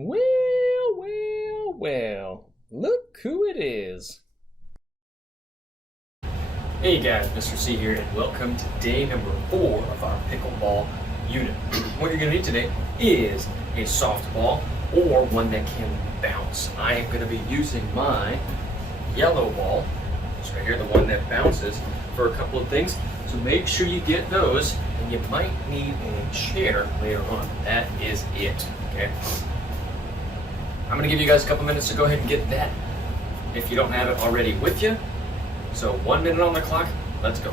Well, well, well. Look who it is. Hey guys, Mr. C here, and welcome to day number 4 of our pickleball unit. What you're going to need today is a soft ball or one that can bounce. I am going to be using my yellow ball, it's right here, the one that bounces, for a couple of things. So make sure you get those, and you might need a chair later on. That is it, okay? I'm going to give you guys a couple minutes to go ahead and get that if you don't have it already with you. So 1 minute on the clock, let's go.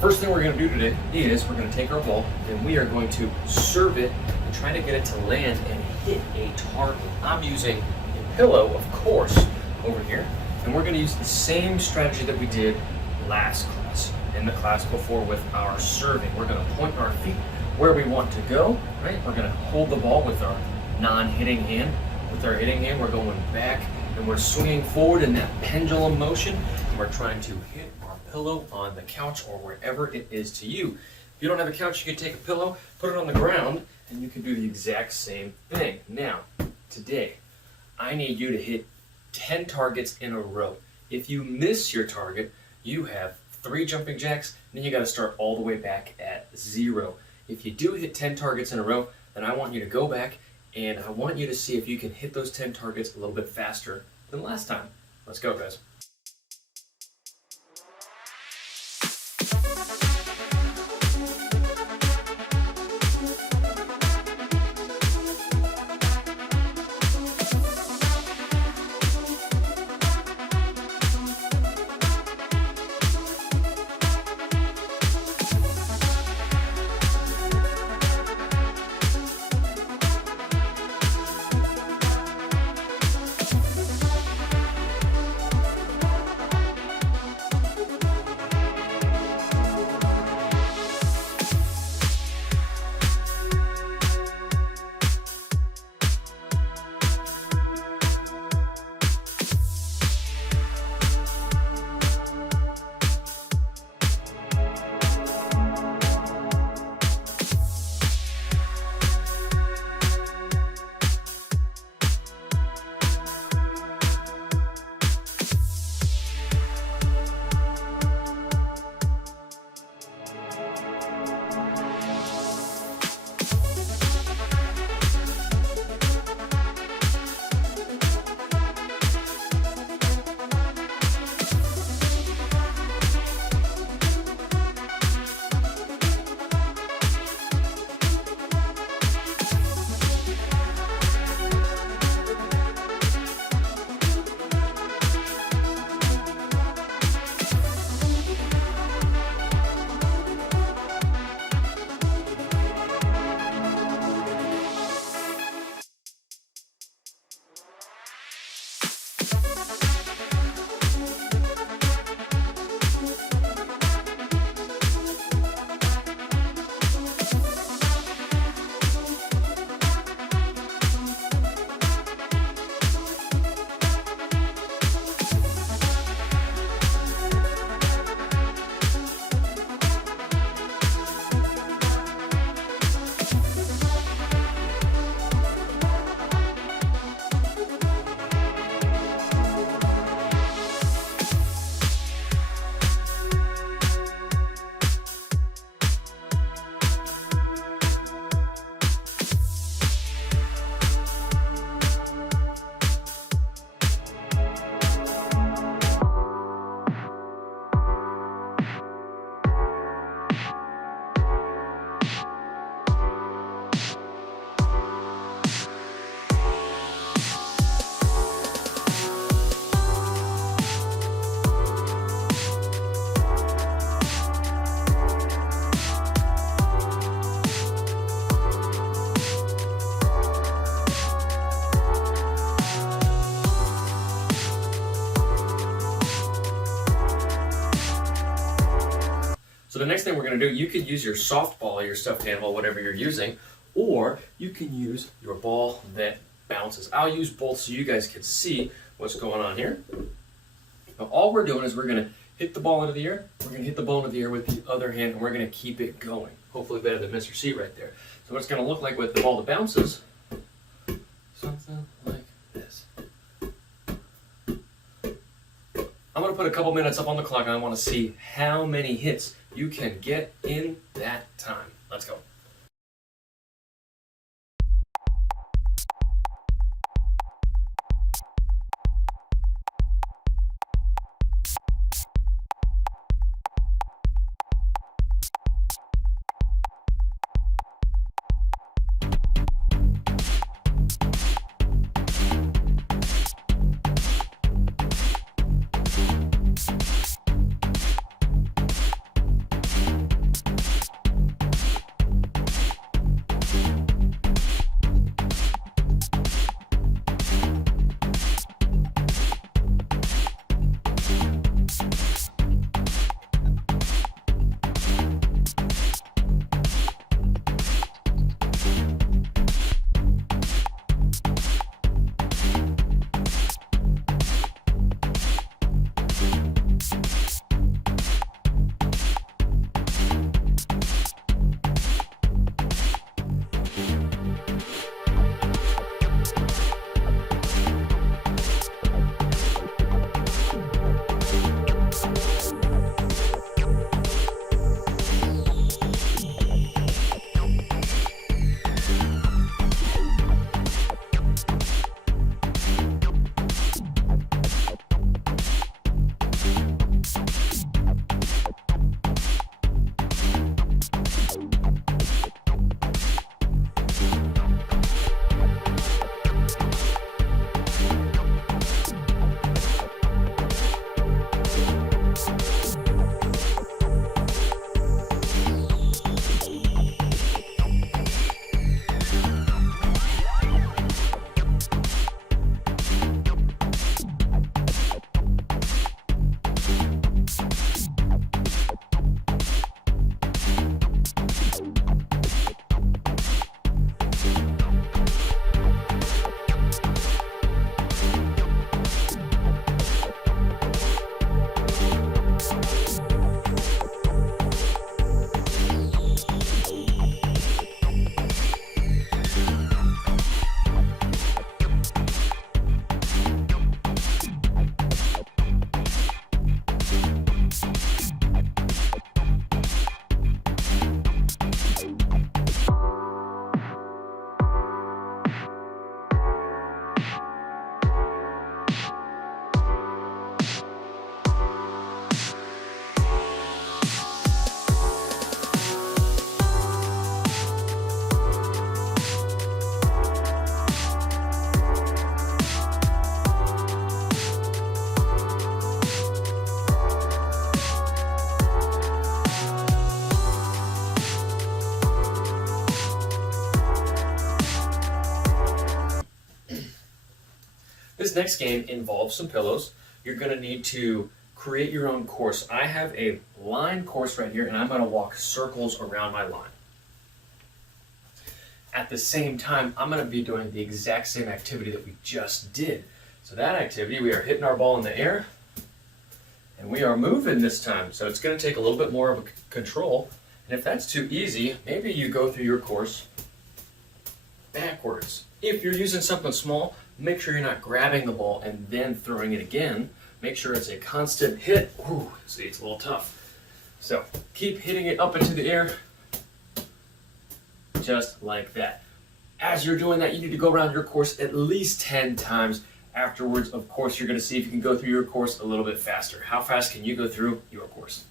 First thing we're going to do today is we're going to take our ball and we are going to serve it and try to get it to land and hit a target. I'm using a pillow, of course, over here, and we're going to use the same strategy that we did last class, in the class before with our serving. We're going to point our feet where we want to go, right? We're going to hold the ball with our non-hitting hand. With our hitting hand, we're going back and we're swinging forward in that pendulum motion, and we're trying to hit our pillow on the couch or wherever it is to you. If you don't have a couch, you can take a pillow, put it on the ground, and you can do the exact same thing. Now, today, I need you to hit 10 targets in a row. If you miss your target, you have 3 jumping jacks, then you got to start all the way back at 0. If you do hit 10 targets in a row, then I want you to go back and I want you to see if you can hit those 10 targets a little bit faster than last time. Let's go, guys. the next thing we're going to do, you could use your softball, your stuffed animal, whatever you're using, or you can use your ball that bounces. I'll use both so you guys can see what's going on here. Now all we're doing is we're going to hit the ball into the air, we're going to hit the ball into the air with the other hand, and we're going to keep it going. Hopefully better than Mr. C right there. So what it's going to look like with the ball that bounces, something like this. I'm going to put a couple minutes up on the clock and I want to see how many hits you can get in that time. Let's go. This next game involves some pillows. You're going to need to create your own course. I have a line course right here, and I'm going to walk circles around my line. At the same time, I'm going to be doing the exact same activity that we just did. So that activity, we are hitting our ball in the air, and we are moving this time. So it's going to take a little bit more of a control. And if that's too easy, maybe you go through your course backwards. If you're using something small, make sure you're not grabbing the ball and then throwing it again. Make sure it's a constant hit. Ooh, see, it's a little tough. So keep hitting it up into the air, just like that. As you're doing that, you need to go around your course at least 10 times. Afterwards, of course, you're going to see if you can go through your course a little bit faster. How fast can you go through your course?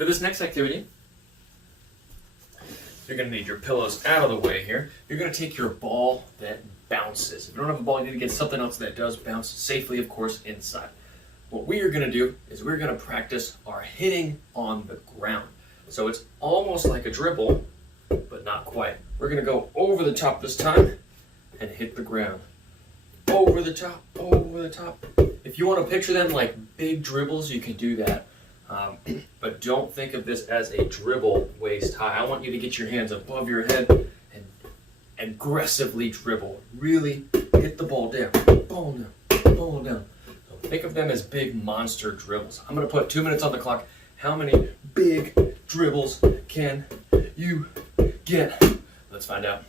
For this next activity, you're going to need your pillows out of the way here. You're going to take your ball that bounces. If you don't have a ball, you need to get something else that does bounce safely, of course, inside. What we are going to do is we're going to practice our hitting on the ground. So it's almost like a dribble, but not quite. We're going to go over the top this time and hit the ground. Over the top, over the top. If you want to picture them like big dribbles, you can do that. But don't think of this as a dribble waist high. I want you to get your hands above your head and aggressively dribble. Really hit the ball down, ball down, ball down. So think of them as big monster dribbles. I'm going to put 2 minutes on the clock. How many big dribbles can you get? Let's find out.